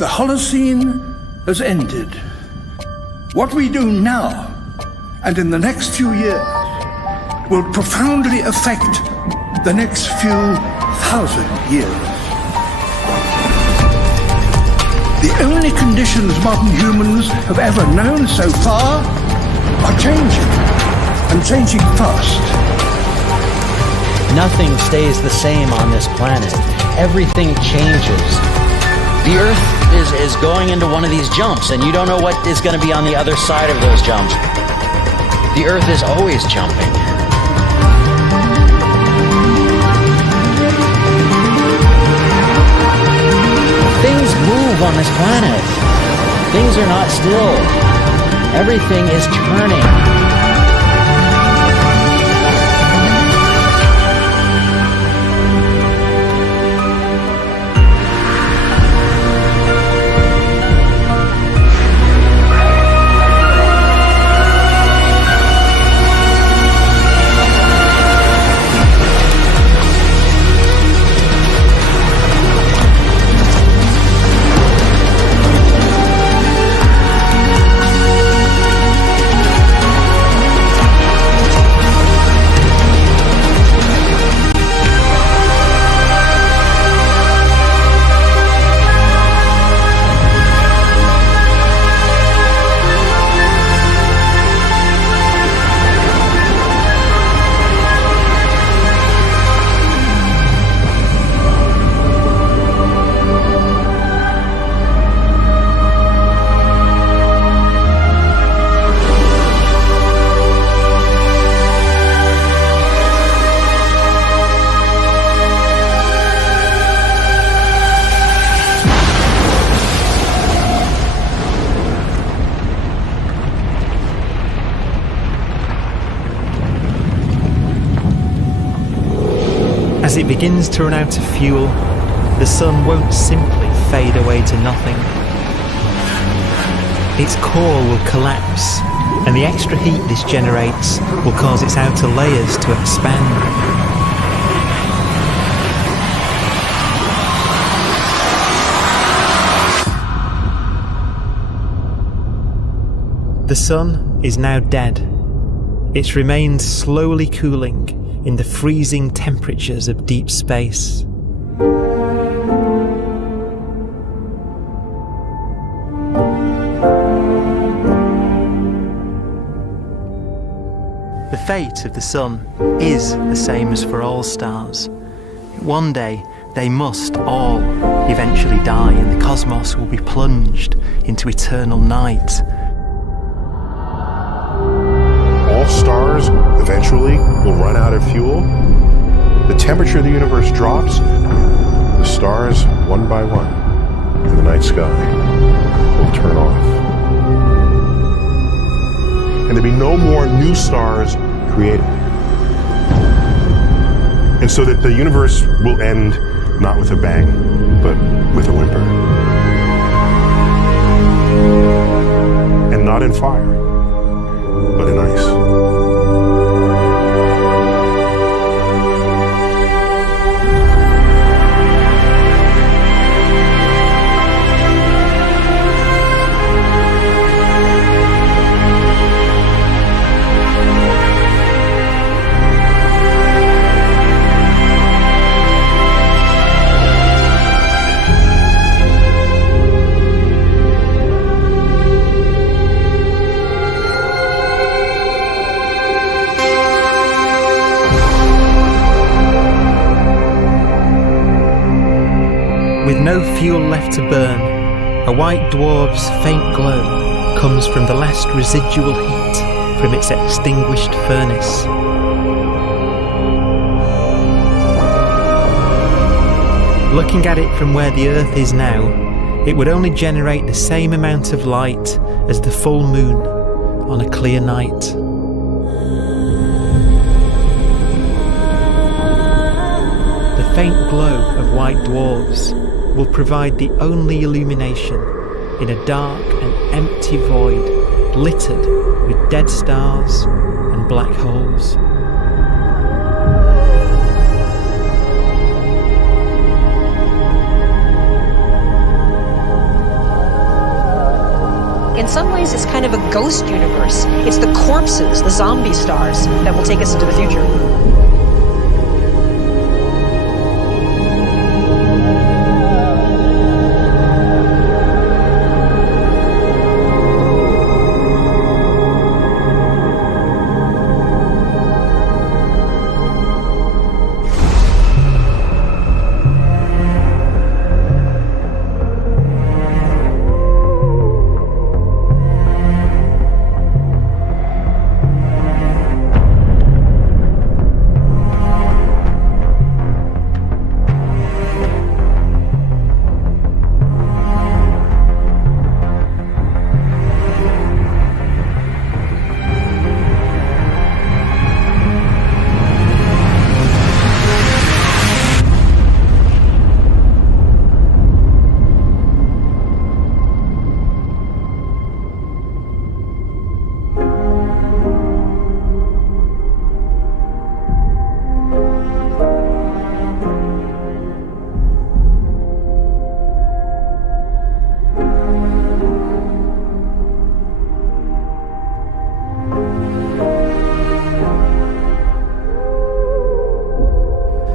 The Holocene has ended. What we do now and in the next few years will profoundly affect the next few thousand years. The only conditions modern humans have ever known so far are changing, and changing fast. Nothing stays the same on this planet. Everything changes. The Earth is going into one of these jumps, and you don't know what is going to be on the other side of those jumps. The Earth is always jumping. Things move on this planet. Things are not still. Everything is turning. As it begins to run out of fuel, the sun won't simply fade away to nothing. Its core will collapse, and the extra heat this generates will cause its outer layers to expand. The sun is now dead. Its remains slowly cooling in the freezing temperatures of deep space. The fate of the sun is the same as for all stars. One day they must all eventually die, and the cosmos will be plunged into eternal night. All stars eventually will run out of fuel. The temperature of the universe drops. The stars, one by one, in the night sky, will turn off. And there'll be no more new stars created. And so that the universe will end not with a bang, but with a whimper. And not in fire, but in ice. no fuel left to burn, a white dwarf's faint glow comes from the last residual heat from its extinguished furnace. Looking at it from where the Earth is now, it would only generate the same amount of light as the full moon on a clear night. The faint glow of white dwarfs will provide the only illumination in a dark and empty void littered with dead stars and black holes. In some ways, it's kind of a ghost universe. It's the corpses, the zombie stars, that will take us into the future.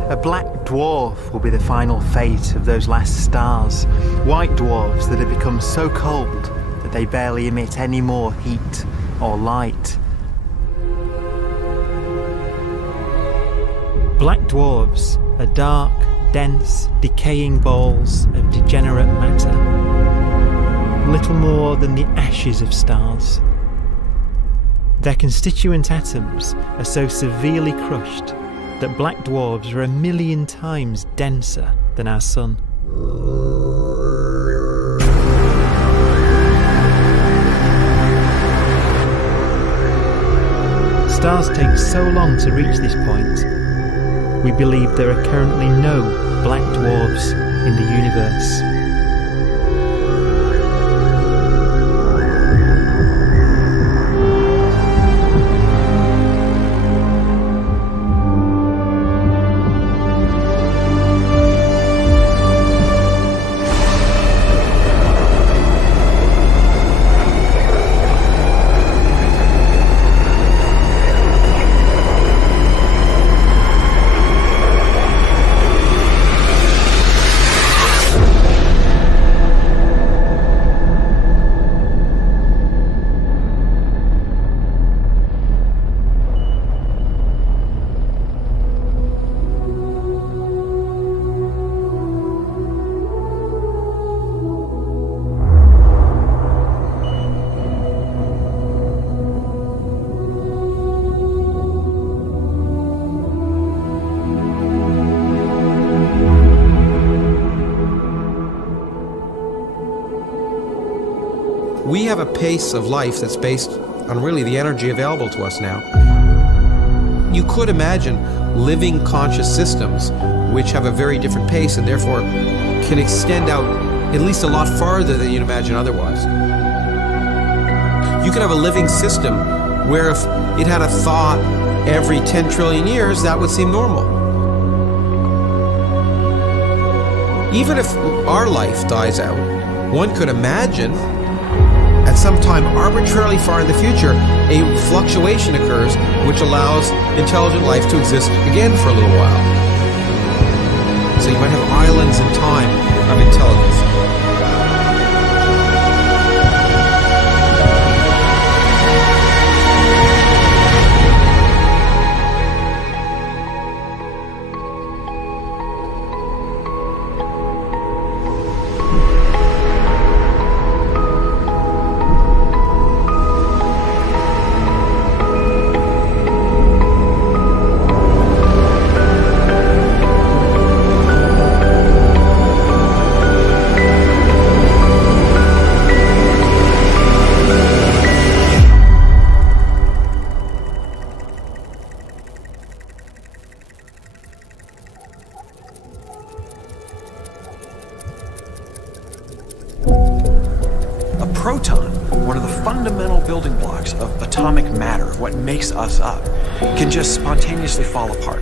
A black dwarf will be the final fate of those last stars, white dwarfs that have become so cold that they barely emit any more heat or light. Black dwarfs are dark, dense, decaying balls of degenerate matter, little more than the ashes of stars. Their constituent atoms are so severely crushed that black dwarfs are 1,000,000 times denser than our Sun. Stars take so long to reach this point, we believe there are currently no black dwarfs in the universe. We have a pace of life that's based on really the energy available to us now. You could imagine living conscious systems which have a very different pace and therefore can extend out at least a lot farther than you'd imagine otherwise. You could have a living system where if it had a thought every 10 trillion years, that would seem normal. Even if our life dies out, one could imagine at some time arbitrarily far in the future, a fluctuation occurs which allows intelligent life to exist again for a little while. So you might have islands in time of intelligence. proton, one of the fundamental building blocks of atomic matter, what makes us up, can just spontaneously fall apart.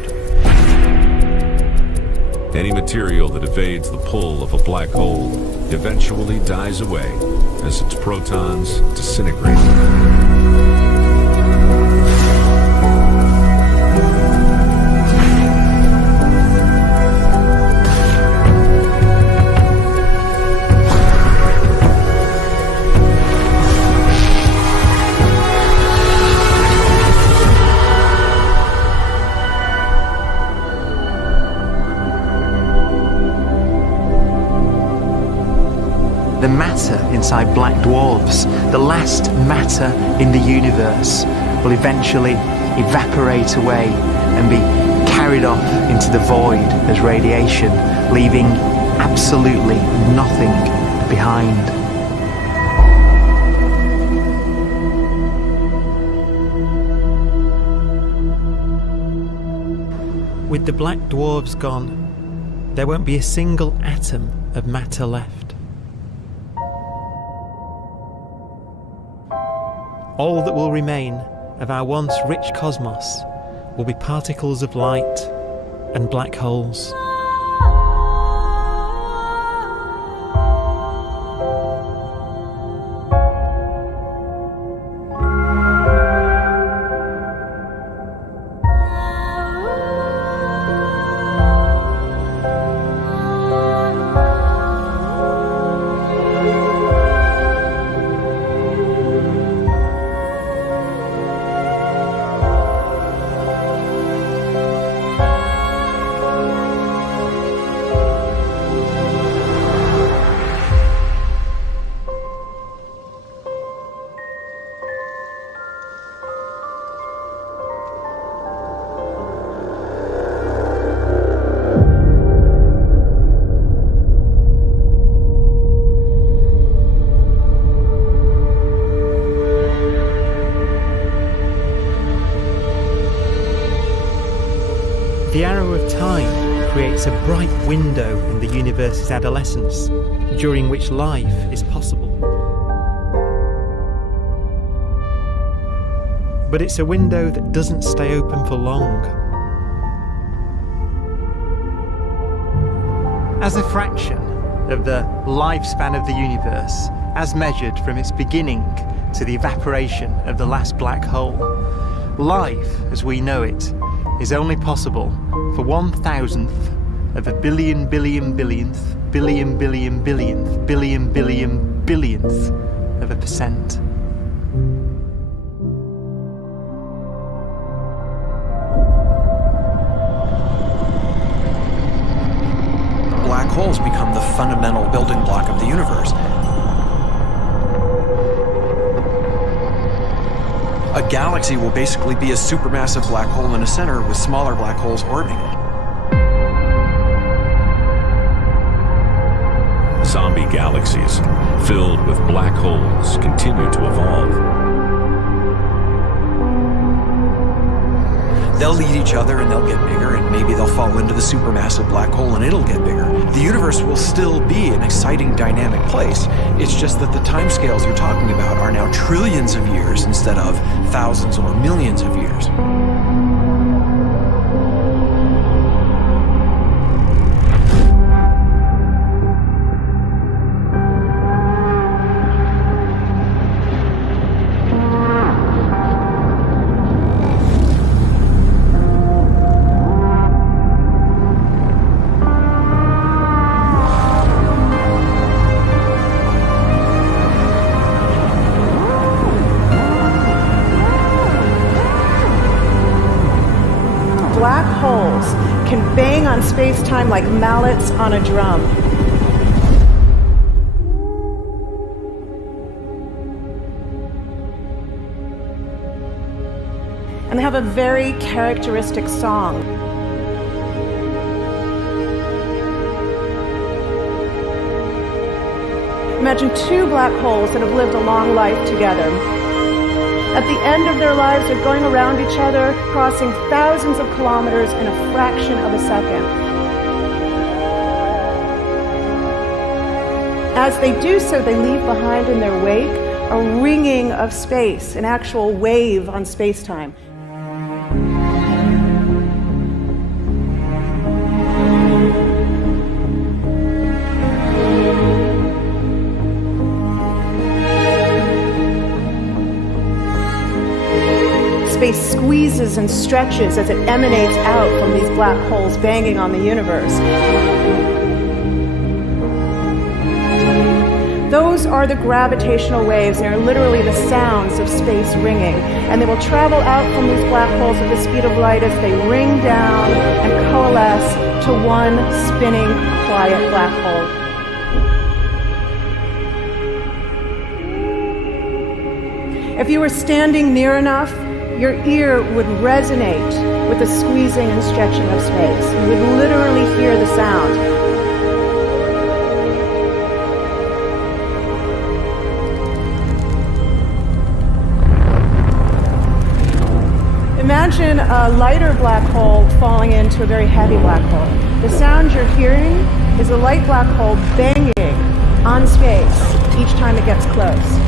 Any material that evades the pull of a black hole eventually dies away as its protons disintegrate. The matter inside black dwarfs, the last matter in the universe, will eventually evaporate away and be carried off into the void as radiation, leaving absolutely nothing behind. With the black dwarfs gone, there won't be a single atom of matter left. All that will remain of our once rich cosmos will be particles of light and black holes. The arrow of time creates a bright window in the universe's adolescence, during which life is possible. But it's a window that doesn't stay open for long. As a fraction of the lifespan of the universe, as measured from its beginning to the evaporation of the last black hole, life, as we know it, is only possible for 1,000th of a billion billionth billionth of a percent. Black holes become the fundamental building block of the universe. A galaxy will basically be a supermassive black hole in a center with smaller black holes orbiting it. Zombie galaxies filled with black holes continue to evolve. They'll eat each other and they'll get bigger, and maybe they'll fall into the supermassive black hole and it'll get bigger. The universe will still be an exciting, dynamic place. It's just that the timescales you're talking about are now trillions of years instead of thousands or millions of years. Black holes can bang on space-time like mallets on a drum. And they have a very characteristic song. Imagine two black holes that have lived a long life together. At the end of their lives, they're going around each other, crossing thousands of kilometers in a fraction of a second. As they do so, they leave behind in their wake a ringing of space, an actual wave on space-time. Space squeezes and stretches as it emanates out from these black holes banging on the universe. Those are the gravitational waves. They are literally the sounds of space ringing. And they will travel out from these black holes at the speed of light as they ring down and coalesce to one spinning, quiet black hole. If you were standing near enough, your ear would resonate with the squeezing and stretching of space. You would literally hear the sound. Imagine a lighter black hole falling into a very heavy black hole. The sound you're hearing is a light black hole banging on space each time it gets close.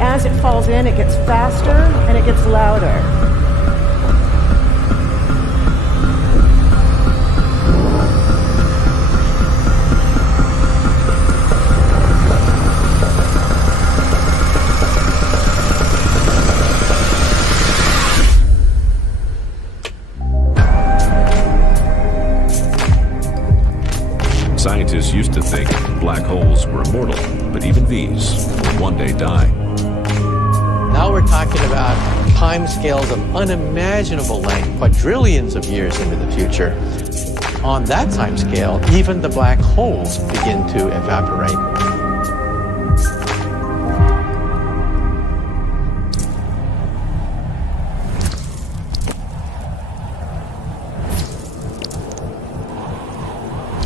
As it falls in, it gets faster and it gets louder. Scientists used to think black holes were immortal, but even these will one day die. Now we're talking about timescales of unimaginable length, quadrillions of years into the future. On that timescale, even the black holes begin to evaporate.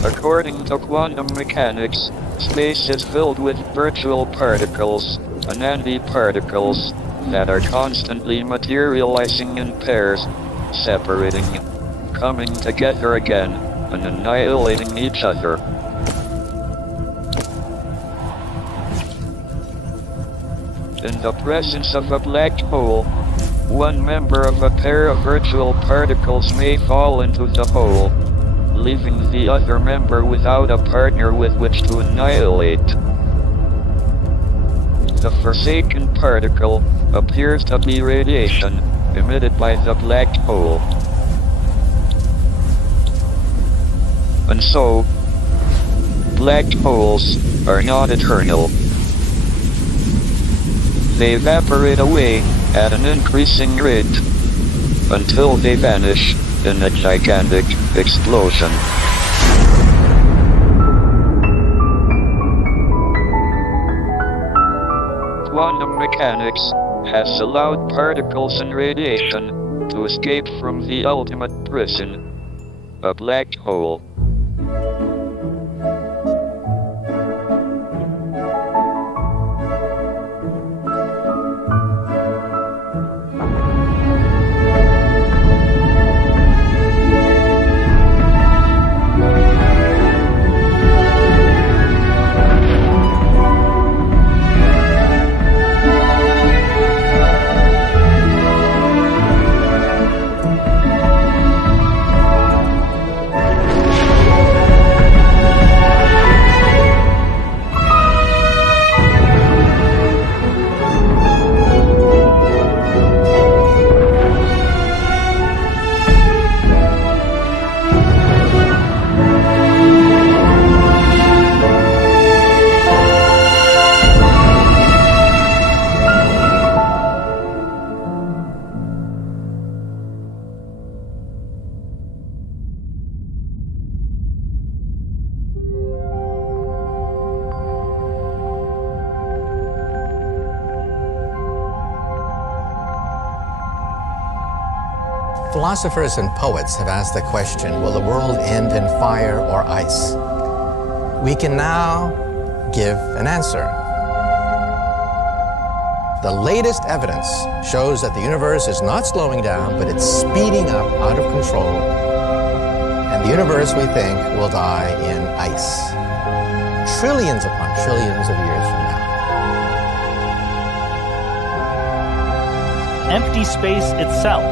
According to quantum mechanics, space is filled with virtual particles, antiparticles, that are constantly materializing in pairs, separating, coming together again, and annihilating each other. In the presence of a black hole, one member of a pair of virtual particles may fall into the hole, leaving the other member without a partner with which to annihilate. The forsaken particle appears to be radiation emitted by the black hole. And so, black holes are not eternal. They evaporate away at an increasing rate until they vanish in a gigantic explosion. Quantum mechanics has allowed particles and radiation to escape from the ultimate prison, a black hole. Philosophers and poets have asked the question, will the world end in fire or ice? We can now give an answer. The latest evidence shows that the universe is not slowing down, but it's speeding up out of control. And the universe, we think, will die in ice. Trillions upon trillions of years from now. Empty space itself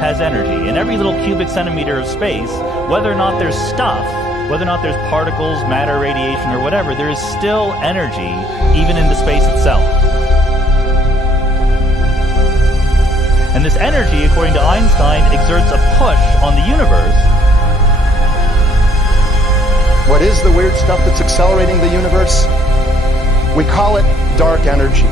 has energy. In every little cubic centimeter of space, whether or not there's stuff, whether or not there's particles, matter, radiation, or whatever, there is still energy even in the space itself. And this energy, according to Einstein, exerts a push on the universe. What is the weird stuff that's accelerating the universe? We call it dark energy.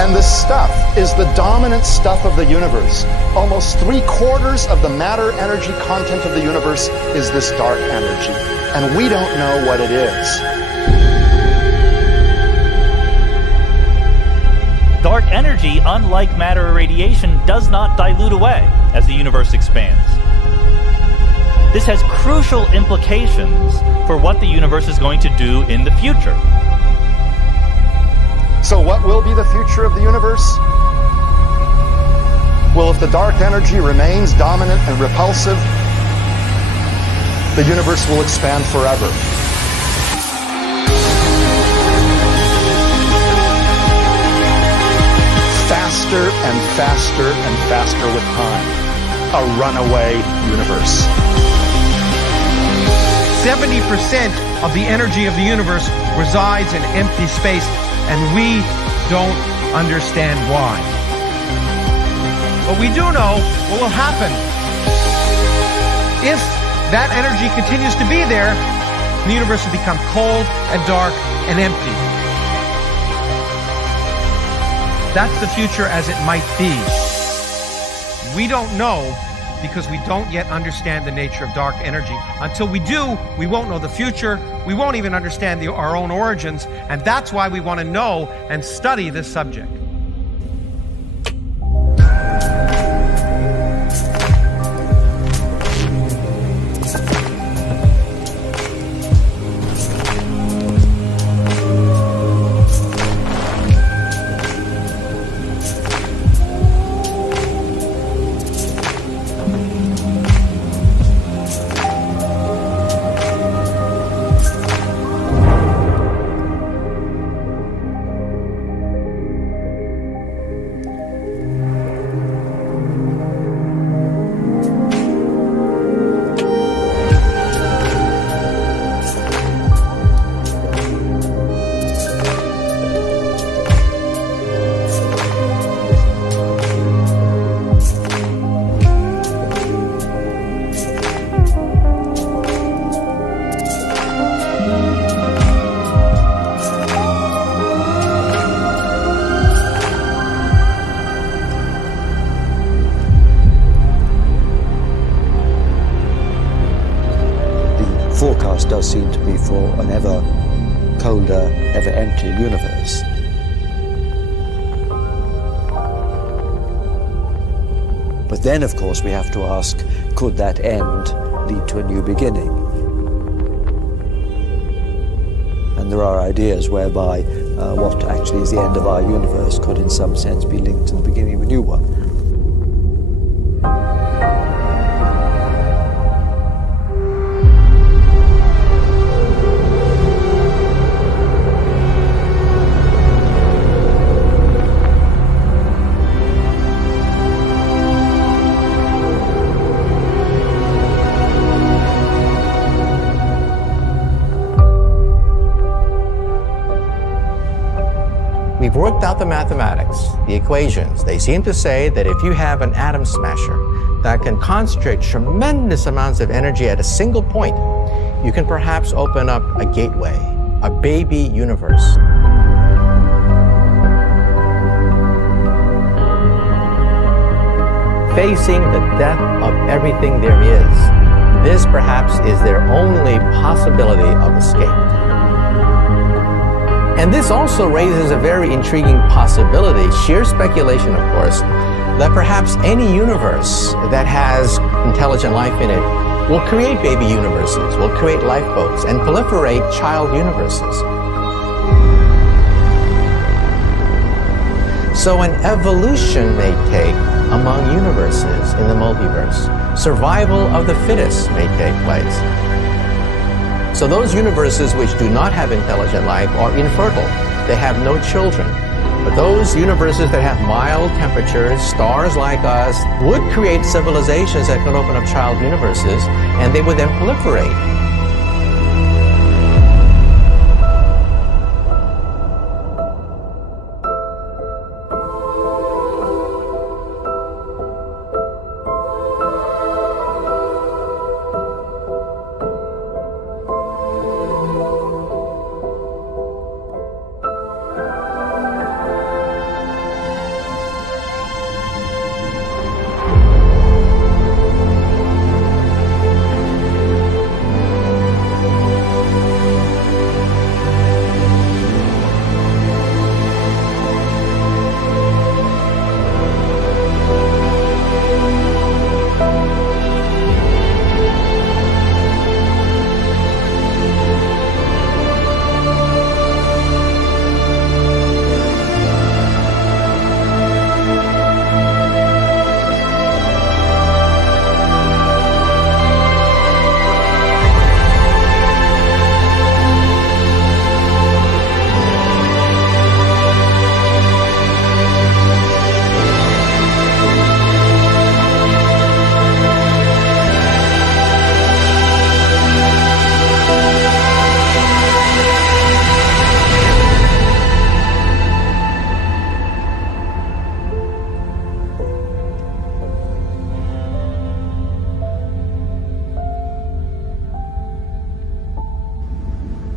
And this stuff is the dominant stuff of the universe. Almost 3/4 of the matter-energy content of the universe is this dark energy. And we don't know what it is. Dark energy, unlike matter or radiation, does not dilute away as the universe expands. This has crucial implications for what the universe is going to do in the future. So what will be the future of the universe? Well, if the dark energy remains dominant and repulsive, the universe will expand forever. Faster and faster and faster with time. A runaway universe. 70% of the energy of the universe resides in empty space, and we don't understand why. But we do know what will happen. If that energy continues to be there, the universe will become cold and dark and empty. That's the future as it might be. We don't know because we don't yet understand the nature of dark energy. Until we do, we won't know the future. We won't even understand our own origins. And that's why we want to know and study this subject. forecast does seem to be for an ever colder, ever emptier universe. But then, of course, we have to ask, could that end lead to a new beginning? And there are ideas whereby what actually is the end of our universe could in some sense be linked to the beginning of a new one. We've worked out the mathematics, the equations. They seem to say that if you have an atom smasher that can concentrate tremendous amounts of energy at a single point, you can perhaps open up a gateway, a baby universe. Facing the death of everything there is, this perhaps is their only possibility of escape. And this also raises a very intriguing possibility, sheer speculation of course, that perhaps any universe that has intelligent life in it will create baby universes, will create lifeboats, and proliferate child universes. So an evolution may take among universes in the multiverse. Survival of the fittest may take place. So those universes which do not have intelligent life are infertile. They have no children. But those universes that have mild temperatures, stars like us, would create civilizations that could open up child universes, and they would then proliferate.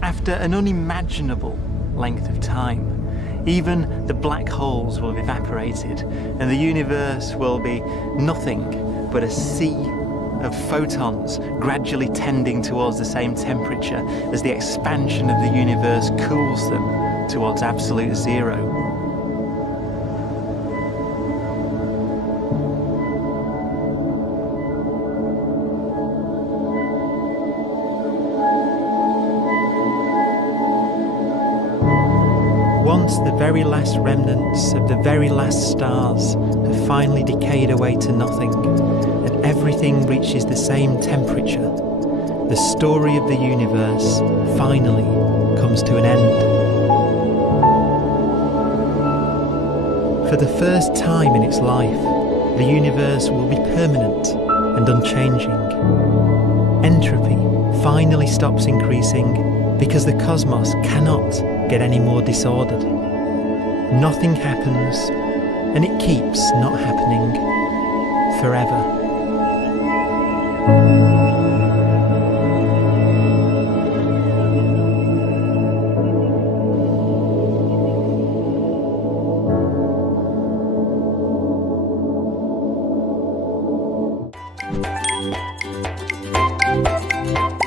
After an unimaginable length of time, even the black holes will have evaporated and the universe will be nothing but a sea of photons gradually tending towards the same temperature as the expansion of the universe cools them towards absolute zero. Once the very last remnants of the very last stars have finally decayed away to nothing, and everything reaches the same temperature, the story of the universe finally comes to an end. For the first time in its life, the universe will be permanent and unchanging. Entropy finally stops increasing because the cosmos cannot get any more disordered. Nothing happens, and it keeps not happening forever.